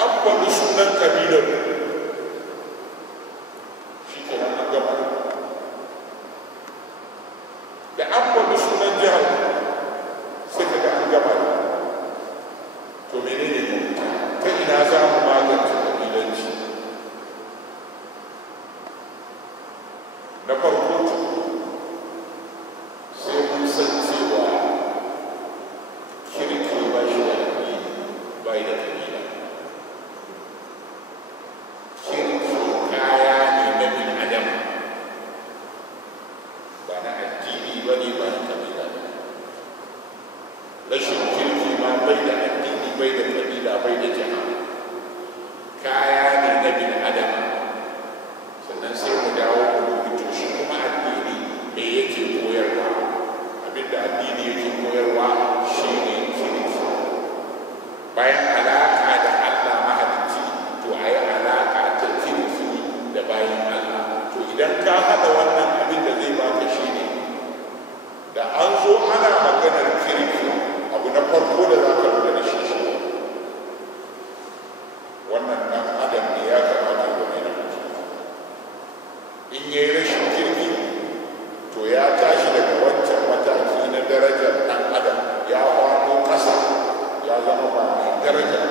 an faɗi sunan ƙabilar shi ke nan an gama, da an faɗi sunan jihar sai ka ga an gama. To menene ne ta ina za mu magance ƙabilanci? Na farko sai mun san cewa kirki ba shi da addini ba da ƙabila. Kirki kaya ne na bin adam, ba na addini ba ne, ba na ƙabila. Rashin kirki ma bai da addini, bai da ƙabila, bai da jiha, kaya ne na bin adam. Sannan sai mu dawo mu rubuto shi kuma addini me yake koyarwa. Abinda addini yake koyarwa shi ne kirki. Bayan alaƙa da Allah mahalicci, to a yi alaƙa ta kirki da bayan Allah. To idan ka haɗa wannan abin da zai baka shi ne, da an zo ana maganar kirki, abu na farko da za ka lura da shi wannan ɗan adam ne ya kamata ya zama yana kirki. In ya yi rashin kirki, to ya tashi daga wancan mataki na darajar ɗan adam, ya kwano ƙasa, ya zama ba mai daraja.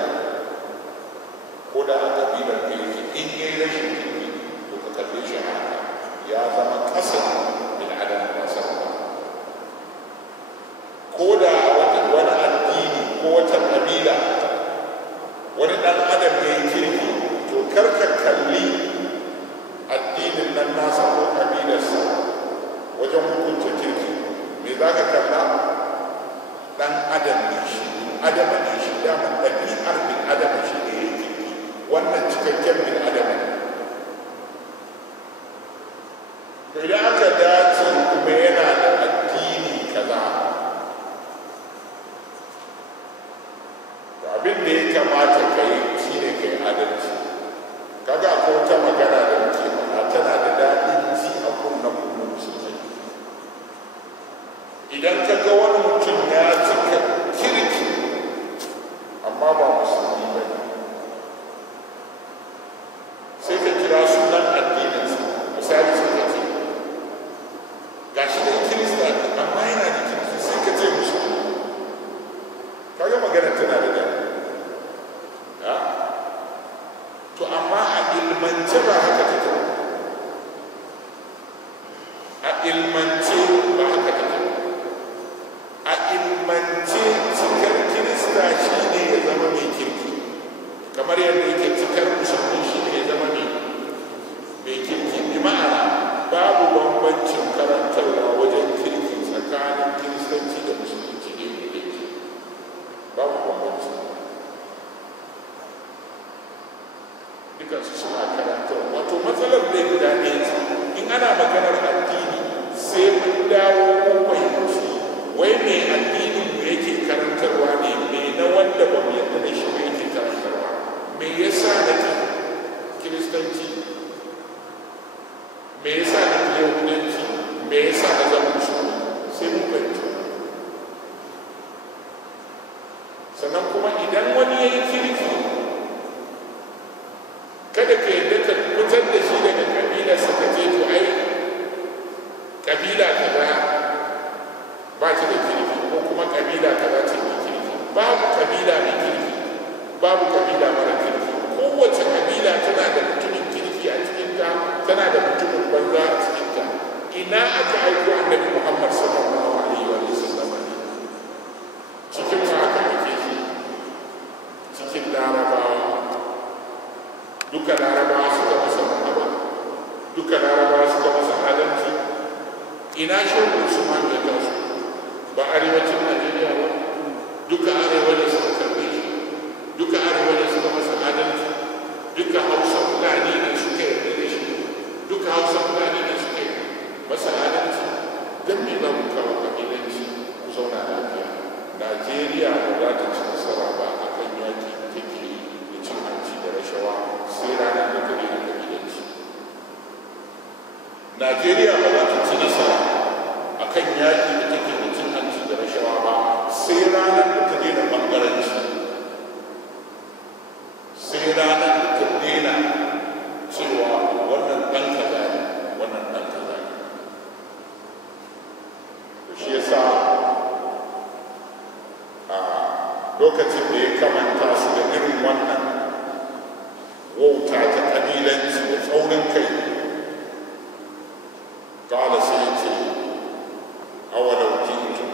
Ko da a ƙabilar kirki, in ya yi rashin kirki, to ka kalle shi haka, ya zama ƙasa bil adam ba sarrafa. Ko da wani addini ko wata ƙabila wani ɗan adam ya yi kirki, to karka kalli addinin nan nasa ko ƙabilarsa wajen hukunta kirki. Me za ka kalla? ɗan adam ne shi, adama ne shi, damar ɗabi'ar bin adama shi ne ya yi kirki. Wannan cikakken bin adama ne. To idan aka dace kuma yana da addini kaza, abin da ya kamata ka yi shi ne ka yi adalci. Kaga akwai wata magana da muke faɗa tana da daɗin ji a kunnen musulmai. Idan ka ga wani mutum ya cika kirki amma ba musulmi ba ne, sai ka kira sunan addininsa. Misali sai ka ce ga shi da kirista amma yana da kirki, sai ka ce musulmi. Kaga magana tana da daɗi. To amma a ilmance ba haka take. A ilmance ba haka take. A ilmance cikar kirista shi ne ya zama mai kirki, kamar yadda yake cikar musulmi shi ne ya zama mai kirki. Bi ma'ana babu bambancin karantarwa wajen kirki tsakanin kiristanci da musulunci ne da ke. Babu bambanci. Dukansu suna karantarwa. Wato matsalar da guda ɗaya ce, in ana maganar addini sai mun dawo mun fahimci wai me addinin mu yake karantarwa ne, me na wanda ba mu yarda da shi ba yake karantarwa. Me yasa na kiristanci, me yasa na yahudanci, me yasa na zama musulmi, sai mun fahimci. Sannan kuma idan wani ya yi kirki, kada ka yadda ka fitar da shi daga kabilarsa ka ce to ai kabila kaza ba ta da kirki, ko kuma kabila kaza ce mai kirki. Babu kabila mai kirki, babu kabila mara kirki. Kowace kabila tana da mutumin kirki a cikinta, tana da mutumin banza a cikinta. Ina aka aiko annabi Muhammad sallallahu alaihi wa sallam ne? Cikin ma aka aike shi, cikin larabawa. Duka larabawa suka masa mahaba, duka larabawa suka masa adalci. Ina shehu Usman ya taso? Ba arewacin Najeriya ba? Duka arewa ne suka karbe shi, duka arewa ne suka masa adalci, duka Hausa Fulani ne suka yarda da shi, duka Hausa Fulani ne suka yi masa adalci. Don me ba mu kawo kabilanci ku zauna lafiya? Najeriya ba za ta ci nasara ba a kan yaƙi da take yi da cin hanci da rashawa sai ranar da ta daina kabilanci. Najeriya ba za ta ci nasara a kan yaƙi da take da cin hanci da rashawa ba sai ranar da ta daina ɓangaranci, sai sai ranar da ta daina cewa wannan ɗan kaza ne wannan ɗan kaza ne. Shi yasa a lokacin da ya kamanta su da irin wannan wauta ta ƙabilanci da tsaurin kai, ƙala sai ya ce awalau ji'tukum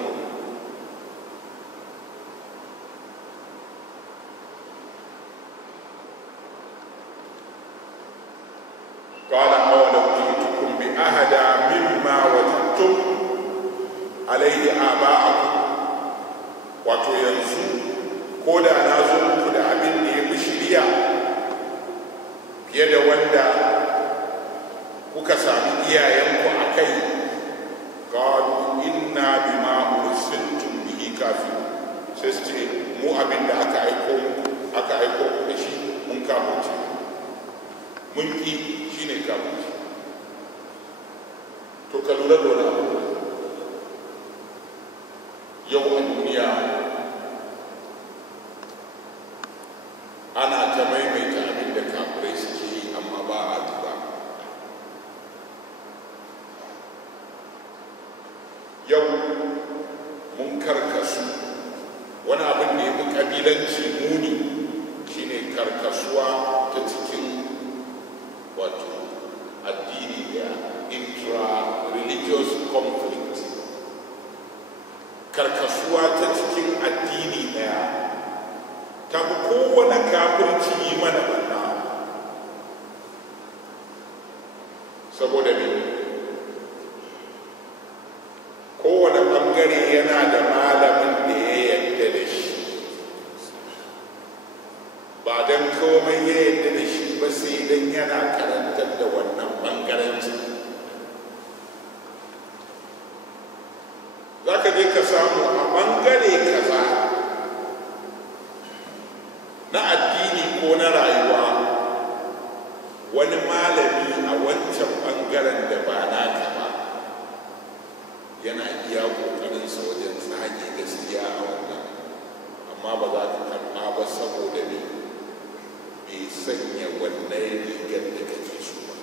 bi ahada mimma wajadtum alaihi aba'akum. Wato yanzu ko da na zo muku da abin da ya fi shiriya fiye da wanda kuka sami iyayenku a kai, qalu inna bima ursiltum bihi kafirun. Sai su ce mu abin da aka aiko ku da shi mun kafirce, mun ki shine kafirci. To ka lura da wani abu yau a duniya ana ta maimaita abin da kafirai suke yi amma ba a duba. Yau mun karkasu, wani abin da ya fi ƙabilanci muni shine karkasuwa ta cikin wato addini da intra-religious conflict. Karkasuwa ta cikin addini daya ta fi kowane kafirci yi mana banna. Saboda me? Kowane bangare yana da malamin da ya yarda da shi, ba don komai ya yarda da shi ba sai don yana karantar da wannan bangaranci. Za ka je ka samu a bangare kaza na addini ko na rayuwa wani malami a wancan bangaren da ba naka ba yana iya kokarinsa wajen tsage gaskiya a wannan, amma ba za ka karɓa ba saboda ne bai sanya wannan rigar da kake so ba.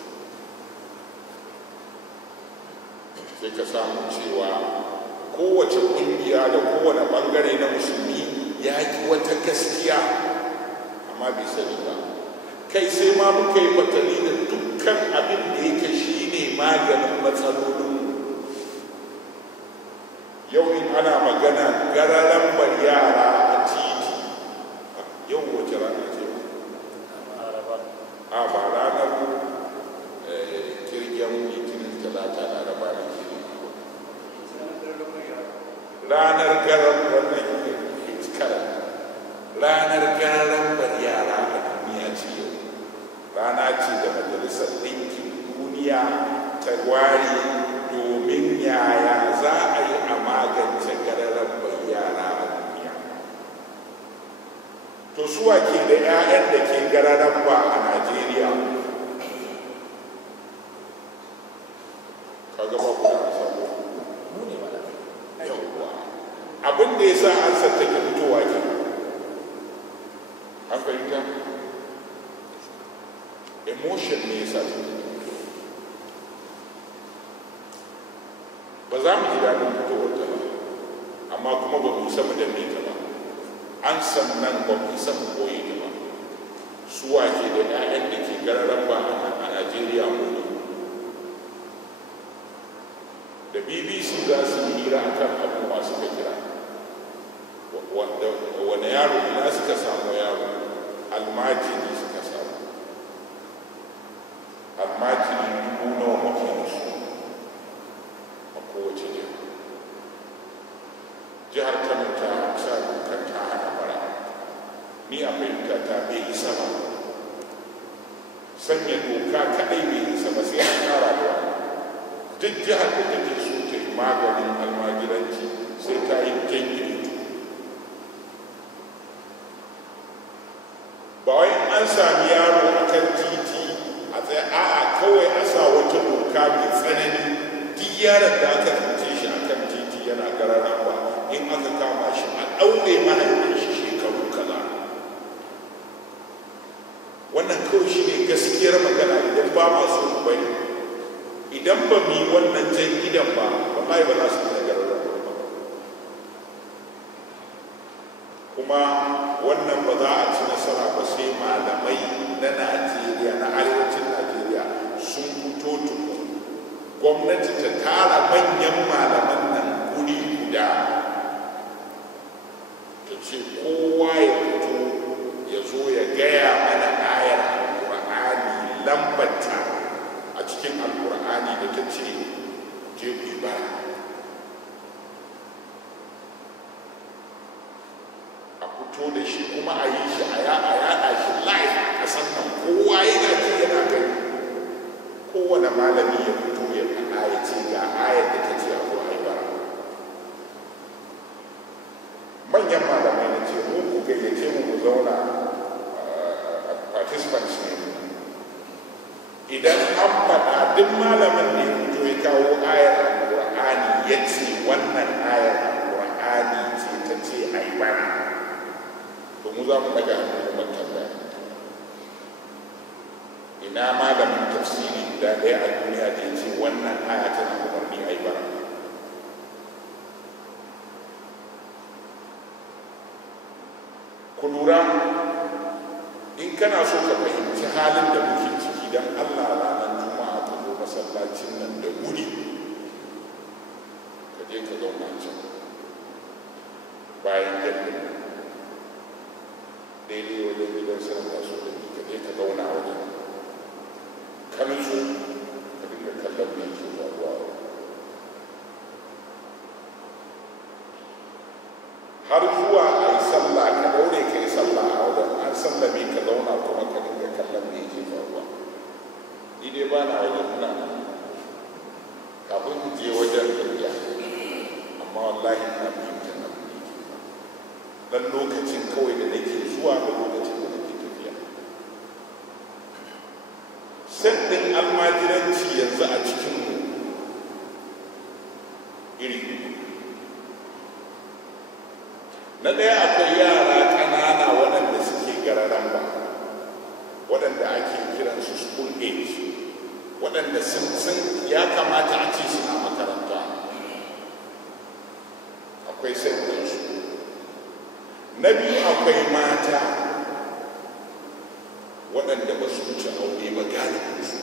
Sai ka samu cewa kowace ƙungiya da kowane ɓangare na musulmi ya ki wata gaskiya amma bai sani ba. Kai sai ma muka yi fatali da dukkan abin da yake shi ne maganin matsalolin. Yau in ana magana gararan bar yara a titi, yau wace rana ce a ba ranar kirgen litinin talata laraba na ke ranar garan wannan iskara ranar garan bar yara a duniya ce yau. Rana ce da majalisar ɗinkin duniya ta ware domin yaya za a yi a magance gararan bar yara a duniya. To suwa ke da 'ya'yan da ke gararan ba a Najeriya? Ka gaba ku da sabo yawwa abin da ya sa ansa take fitowa ke an fahimta. Emotion ne ya sa ba za mu ji daɗin fitowar ta ba, amma kuma ba mu isa mu danne ta ba. An sannan ba mu isa mu koyi ta ba. Suwa ke da 'ya'yan da ke gararan ba a Najeriya mu ne. Da BBC za su yi hira a kan abubuwa suka kira wane yaro ina suka samu yaro, almajiri suka samu. Almajiri 1000 nawa muke da su a kowace jiha. Jihar Kano ta sa dokar ta hana bara, ni a fahimta ta bai isa ba. Sanya doka kaɗai bai isa ba, sai an ƙara da wani. Duk jihar da take so ta yi maganin almajiranci sai ta yi jangiri. Ba wai an sami yaro a kan titi a tsaye, a'a kawai a sa wata doka mai tsanani. Duk yaron da aka tsince shi a kan titi yana gararan ba, in aka kama shi a ɗaure mahaifin shi shekaru kaza. wannan kawai shi ne gaskiyar magana. Idan ba ma so mu bari, idan ba mu yi wannan jan idan ba, wallahi ba za su iya garar ba. Kuma wannan ba za a ci nasara ba sai malamai na Najeriya, na arewacin Najeriya sun fito tuku. Gwamnati ta tara manyan malaman nan guri guda, ta ce kowa ya fito ya zo ya gaya mana ayar alƙur'ani lambata a cikin alƙur'ani da ta ce je ku yi bara. A fito da shi kuma a yi shi a yaɗa shi live a ƙasar nan, kowa yana ji yana gani. Kowane malami ya fito ya faɗa ya ce ga ayar da ta ce a zo a yi bara. Manyan malamai na ce mu ku gayyace mu zauna participants ne. Idan an faɗa duk malamin ne fito ya kawo ayar alƙur'ani ya ce wannan ayar alƙur'ani ce ta ce a yi bara, to mu za mu daga hannu mu tambaya. Ina malamin tafsiri guda ɗaya a duniya da ya ce wannan aya tana umarni a yi bara? Ku lura, in kana so ka fahimci halin da muke ciki, don Allah ranar Juma'a ka zo masallacin nan da wuri, ka je ka zauna can bayan gari daidai wajen gidan sarrafa su da ka je ka zauna wajen kansu, ka dinga kallon mai ke faruwa har zuwa a yi sallah. Ka daure ka yi sallah a wajen, an sallame ka zauna kuma ka dinga kallon mai ke faruwa. Ni dai ba na wajen ina kafin in je wajen tafiya, amma wallahi ina fahimtar na kuɗi dan lokacin kawai da nake zuwa da lokacin da nake tafiya. Sannan almajiranci yanzu a cikin iri na ɗaya, akwai yara ƙanana waɗanda suke gararan ba, waɗanda ake kiransu school age, waɗanda sun ya kamata a ce suna makaranta. Akwai sabbinsu. Na biyu, akwai mata waɗanda ba su wuce aure ba galibinsu.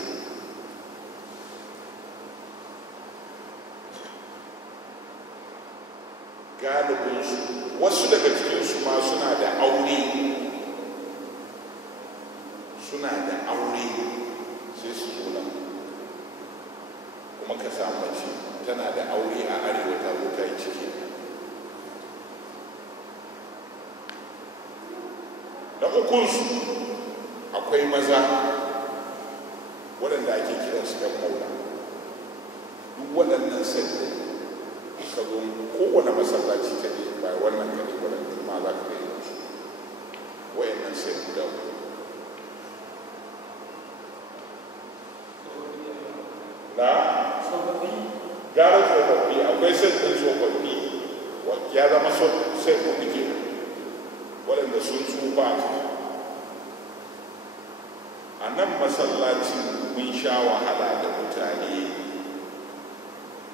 Wasu daga cikinsu ma suna da aure, sai su zo nan. Kuma ka samu mace tana da aure a arewa ta zo ta yi ciki. Na ukunsu akwai maza waɗanda ake kiransu ɗan maula. Duk waɗannan sabbin ka zo kowane masallaci ka ne, ba wannan ka ne wannan juma za ka gani su wayannan sai guda na gara tsofaffi. Akwai sai ɗin tsofaffi ya zama sai kuɗi ke waɗanda sun tsufa. A nan masallacin mun sha wahala da mutane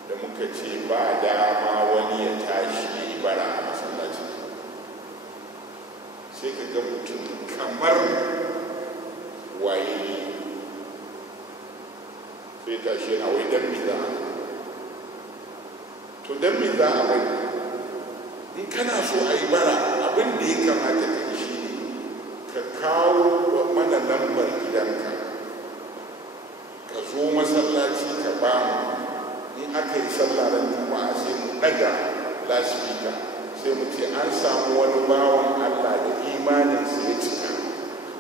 da muka ce ba dama wani ya tashi ya yi bara a masallaci. Sai ka ga mutum kamar waye sai tashi yana wai dan me za a to dan me za a bai. In kana so a yi bara, abin da ya kamata ka yi shi ne ka kawo mana lambar gidanka, ka zo masallaci ka ba mu. In aka yi sallah ran Juma'a sai mu daga lasfika, sai mu ce an samu wani bawan Allah da imaninsa ya cika,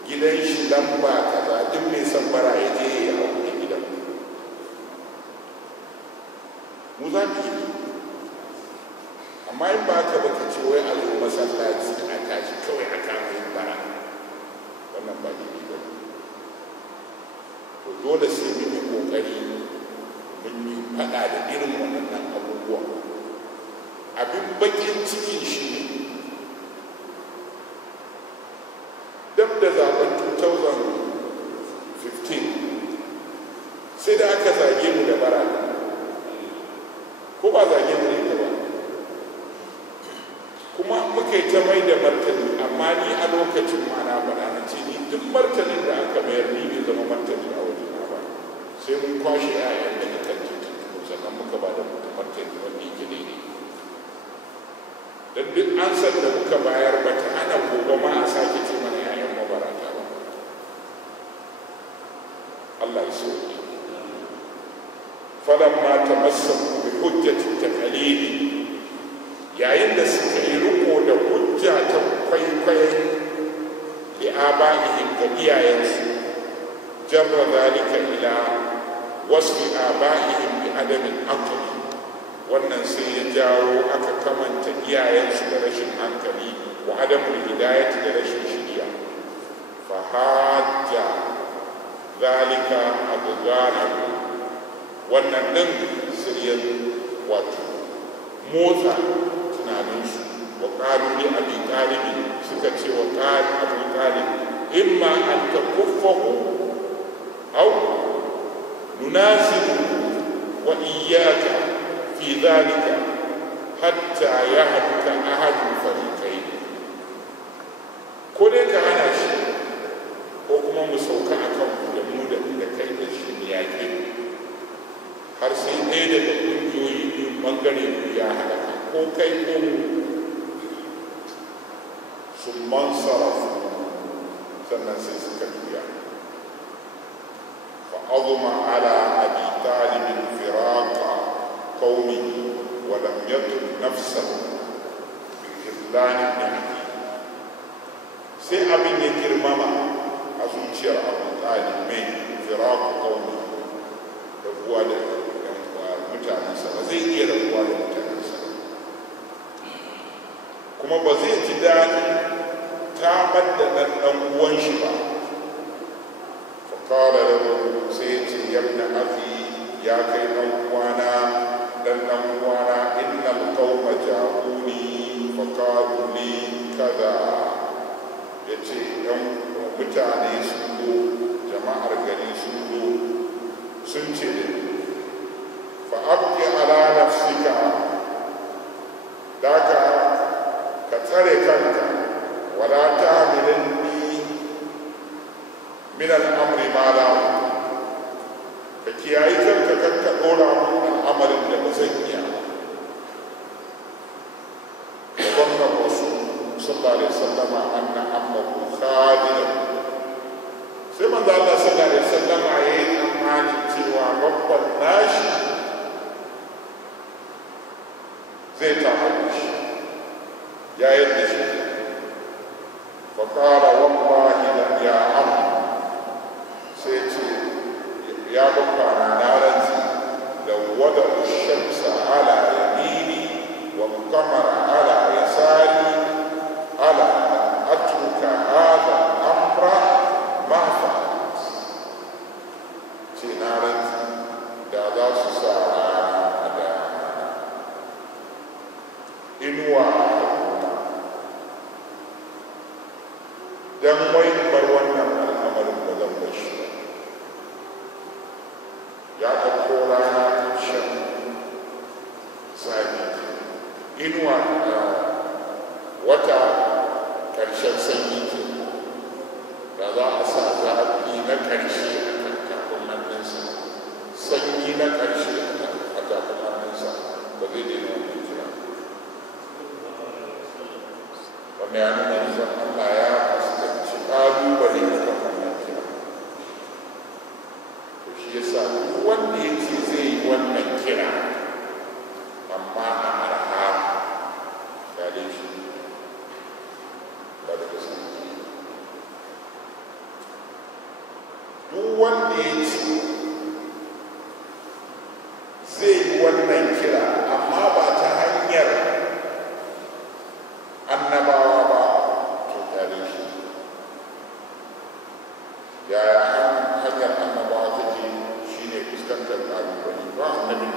gidan shi lamba kaza, duk mai son bara ya je ya hau da gidan. Mu za mu yi, amma in ba ka baka ce wai a zo masallaci a tashi kawai a kama yin bara, wannan ba ne ba. To dole sai mun yi kokari mun yi faɗa da irin waɗannan abubuwa. Abin bakin cikin shi ne dab da zaben 2019 sai da aka zage mu da bara ko ba zage mu da ba kuma muka yi ta mai da martani, amma ni a lokacin ma na faɗa na ce ni duk martanin da aka mayar ni bai zama martani a wajena ba, sai mun kwashe 'ya'yan daga kan titin sannan muka ba da martani wanda yake daidai. don duk ansar da muka bayar ba ta hana gobe ma a sake ce mana 'ya'yan mabarata ba. Allah ya so ne. Falamma tamassaku bi hujjati taqlidi, yayin da suka yi riko da hujja ta kwaikwayon li aba'ihim ga iyayensu, jarra zalika ila wasfi aba'ihim bi adamin aqli, wannan sai ya jawo aka kamanta iyayensu da rashin hankali wa adamul hidayati da rashin shiriya. Fa hajja zalika adghanahu, wannan din siriyar wato motsa tunaninsu. Wa qalu li abi talib, suka ce wa qali abu talib, imma an takuffahu aw nunasibu wa iyyaka fi dhalika hatta yahduka ahadul fariqayn. Ko dai ka hana shi ko kuma mu sauka akan da mu da kai da shi yaƙi, har sai ɗaya daga ƙungiyoyi biyu ɓangare biyu ya halaka, ko kai ko mu. Sun man sarrafa sannan sai suka juya. Fa azuma ala abi talibin firaqa qaumihi wa lam yatub nafsahu bi khidlan ibnihi. Sai abin ya girmama a zuciyar abu talib mai firaqa qaumihi, rabuwa da mutanensa, ba zai iya rabuwa da mutanensa, kuma ba zai ji daɗin tabar da ɗan uwan shi ba. Fakara da sai ya ce, yabna afi, ya kai ɗan uwana, innal qauma ja'uni faqalu li kaza. Ya ce ɗan mutane sun zo, jama'ar gari sun zo, sun ce da ni, fa'abki ala nafsika, daga ka tsare kanka, wala tahmilanni min al'amri ma la, ka kiyayi kanka kan ka dora mun al'amarin da ba zan iya. Wannan wasu sallallahu alaihi wasallam anna ammahu khadiran, sai manzo Allah sallallahu alaihi wasallam yayi tsammanin cewa babban nashi zai taɓa shi, ya yadda shi. Fakara wallahi lan ya amma, sai ce ya babba na rantsi da wada shamsa ala yamini wa kamara ala yasari ala atruka hada amra ma fa'at. Ce na rantsi da za su sa inuwa don wai bar wannan al'amarin ba zan bar shi ba. Ya ɗauko rana shan zafi, inuwa wata ƙarshen sanyi ke, da za a sa zafi na ƙarshe a tafin hannunsa, sanyi na ƙarshe a tafin hannunsa, ba zai daina wannan kira. Wanda ya nuna nufin Allah ya fuskanci ƙalubale a kan wannan kira. To shi ya sa duk wanda ya ce zai yi wannan kira, amma a arha, gare shi ba da gaske. Duk wanda ya ce zai yi wannan kira, amma ba ta hanyar annabawa ba, to tare shi. Yaya hanyar annabawa take shi ne fuskantar ƙalubale, ba annabin